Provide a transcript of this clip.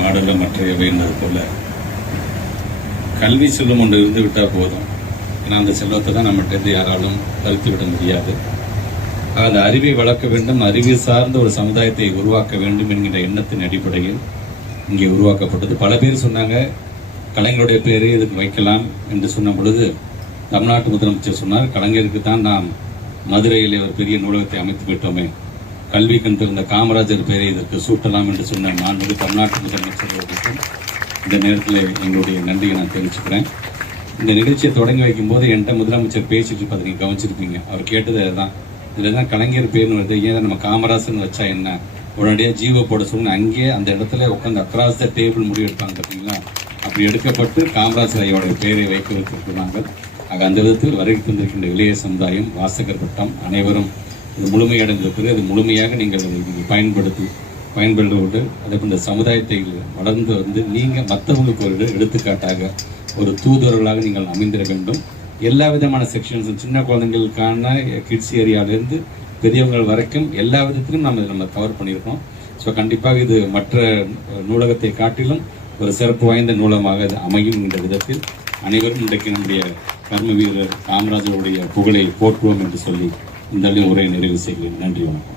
மாடல மற்றையவை என்பது போல கல்வி செல்வம் ஒன்று இருந்து விட்டால் போதும். ஏன்னா அந்த செல்வத்தை தான் நம்மகிட்ட யாராலும் பறித்து விட முடியாது. அந்த அறிவை வளர்க்க வேண்டும், அறிவு சார்ந்த ஒரு சமுதாயத்தை உருவாக்க வேண்டும் என்கின்ற எண்ணத்தின் அடிப்படையில் இங்கே உருவாக்கப்பட்டது. பல பேர் சொன்னாங்க கலைஞருடைய பேரை இதுக்கு வைக்கலாம் என்று சொன்ன பொழுது தமிழ்நாட்டு முதலமைச்சர் சொன்னார், கலைஞருக்கு தான் நாம் மதுரையில் ஒரு பெரிய நூலகத்தை அமைத்து விட்டோமே, கல்வி கண்டிருந்த காமராஜர் பெயரை இதற்கு சூட்டலாம் என்று சொன்ன மாண்புமிகு தமிழ்நாட்டு முதலமைச்சர் அவர்களுக்கும் இந்த நேரத்தில் எங்களுடைய நன்றியை நான் தெரிவிச்சுக்கிறேன். இந்த நிகழ்ச்சியை தொடங்கி வைக்கும் போது என்கிட்ட முதலமைச்சர் பேசிட்டு இருப்பதை நீங்கள் கவனிச்சிருப்பீங்க. அவர் கேட்டது அதுதான், இதில் தான் கலைஞர் பேர்னு வருது, ஏன் நம்ம காமராஜர்னு வச்சா என்ன, உடனடியாக ஜீவோ போட சொல்லணும். அங்கேயே அந்த இடத்துல உட்காந்து அக்ராஸ் த டேபிள் முடிவு எடுப்பாங்க பார்த்தீங்களா, அப்படி எடுக்கப்பட்டு காமராஜர் ஐயாவுடைய பெயரை வைக்க வைத்திருக்கிறாங்க. ஆக அந்த விதத்தில் வருகை தந்திருக்கின்ற இளைய சமுதாயம், வாசகர் வட்டம் அனைவரும் இது முழுமையடைந்திருக்கிறது. அது முழுமையாக நீங்கள் பயன்படுவது அதே போன்ற சமுதாயத்தை வளர்ந்து வந்து நீங்கள் மற்றவங்களுக்கு ஒரு எடுத்துக்காட்டாக ஒரு தூதுவர்களாக நீங்கள் அமைந்திட வேண்டும். எல்லா விதமான செக்ஷன்ஸும் சின்ன குழந்தைங்களுக்கான கிட்ஸ் ஏரியாவிலேருந்து பெரியவங்கள் வரைக்கும் எல்லா விதத்திலும் நம்ம கவர் பண்ணியிருக்கோம். ஸோ கண்டிப்பாக இது மற்ற நூலகத்தை காட்டிலும் ஒரு சிறப்பு வாய்ந்த நூலகமாக இது அமையும் என்ற விதத்தில் அனைவரும் இன்றைக்கு நம்முடைய கர்ம வீரர் காமராஜருடைய புகழை போற்றுவோம் என்று சொல்லி இந்த உரையை நிறைவு செய்கிறேன். நன்றி, வணக்கம்.